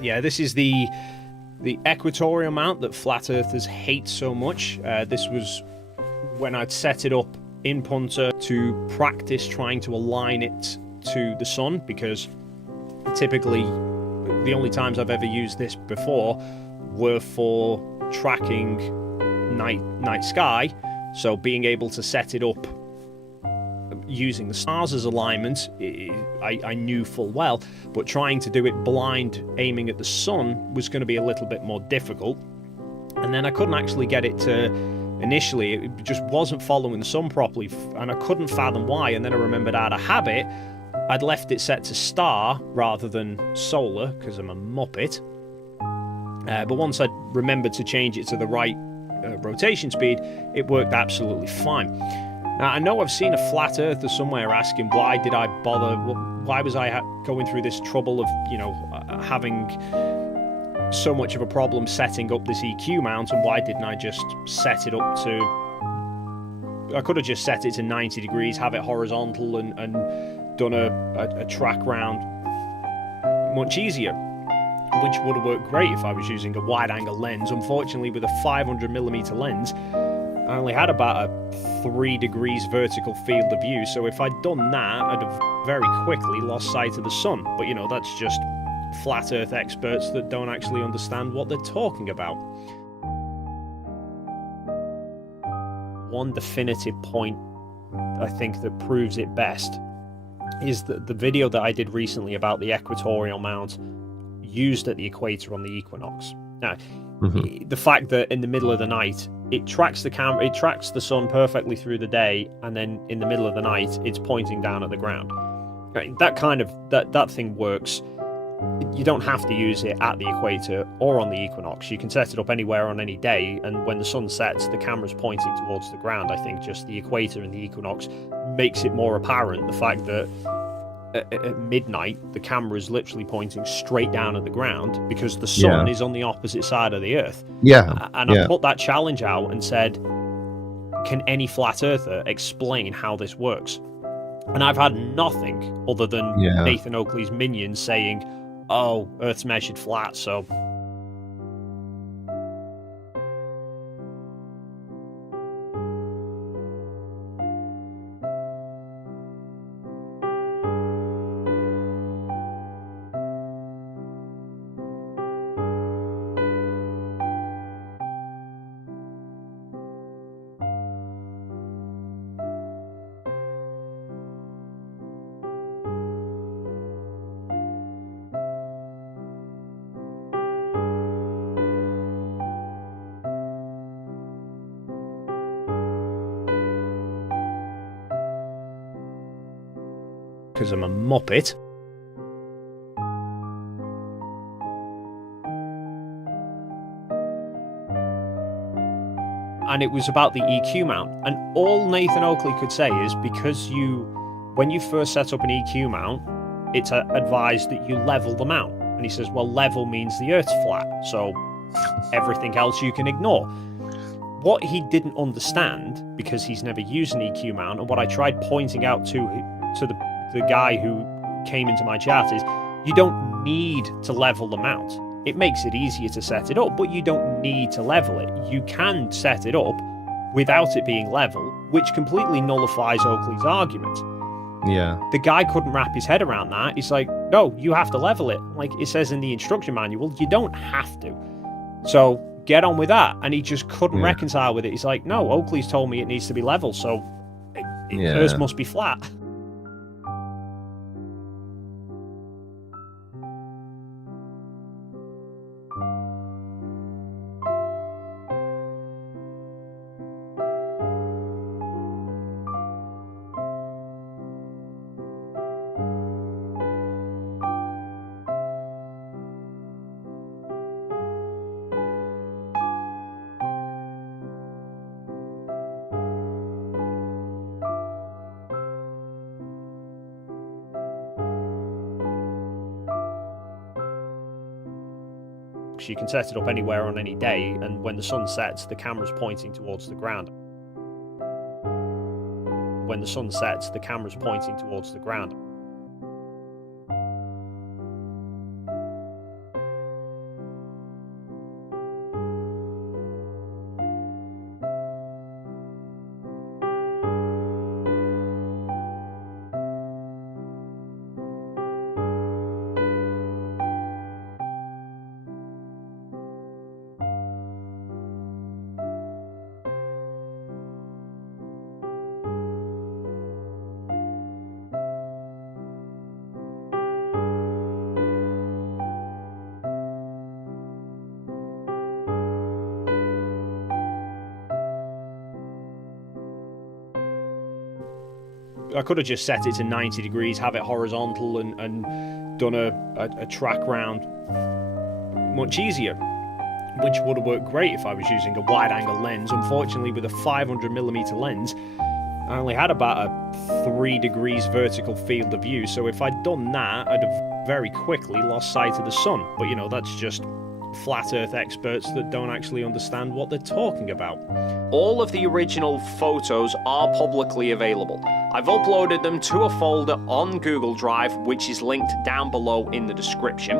Yeah, this is the equatorial mount that flat earthers hate so much. This was when I'd set it up in Punter to practice trying to align it to the sun, because typically the only times I've ever used this before were for tracking night sky. So being able to set it up using the stars as alignment, I knew full well, but trying to do it blind aiming at the sun was going to be a little bit more difficult. And then I couldn't actually get it to, initially it just wasn't following the sun properly, and I couldn't fathom why. And then I remembered out of habit I'd left it set to star rather than solar because I'm a muppet. But once I remembered to change it to the right rotation speed, it worked absolutely fine. Now, I know I've seen a flat earther somewhere asking, why did I bother? Why was I going through this trouble of, having so much of a problem setting up this EQ mount, and why didn't I just set it up to... I could have just set it to 90 degrees, have it horizontal, and done a track round much easier, which would have worked great if I was using a wide-angle lens. Unfortunately, with a 500mm lens, I only had about a 3 degrees vertical field of view, so if I'd done that, I'd have very quickly lost sight of the sun. But, that's just flat earth experts that don't actually understand what they're talking about. One definitive point, I think, that proves it best is that the video that I did recently about the equatorial mount used at the equator on the equinox. Now, the fact that in the middle of the night it tracks the sun perfectly through the day, and then in the middle of the night it's pointing down at the ground. Right, that thing works. You don't have to use it at the equator or on the equinox. You can set it up anywhere on any day, and when the sun sets, the camera's pointing towards the ground. I think just the equator and the equinox makes it more apparent, the fact that at midnight the camera is literally pointing straight down at the ground because the sun is on the opposite side of the earth. I put that challenge out and said, can any flat earther explain how this works? And I've had nothing other than Nathan Oakley's minions saying, oh, earth's measured flat, so... because I'm a muppet. And it was about the EQ mount. And all Nathan Oakley could say is, because when you first set up an EQ mount, it's advised that you level the mount. And he says, well, level means the Earth's flat, so everything else you can ignore. What he didn't understand, because he's never used an EQ mount, and what I tried pointing out to the guy who came into my chat, is you don't need to level the mount. It makes it easier to set it up, but you don't need to level it. You can set it up without it being level, which completely nullifies Oakley's argument. Yeah. The guy couldn't wrap his head around that. He's like, no, you have to level it. Like it says in the instruction manual, you don't have to. So get on with that. And he just couldn't reconcile with it. He's like, no, Oakley's told me it needs to be level, so hers must be flat. You can set it up anywhere on any day, and when the sun sets, the camera's pointing towards the ground. When the sun sets, the camera's pointing towards the ground. I could have just set it to 90 degrees, have it horizontal, and done a track round much easier, which would have worked great if I was using a wide-angle lens. Unfortunately, with a 500mm lens, I only had about a 3 degrees vertical field of view, so if I'd done that, I'd have very quickly lost sight of the sun. But you know, that's just flat earth experts that don't actually understand what they're talking about. All of the original photos are publicly available. I've uploaded them to a folder on Google Drive, which is linked down below in the description.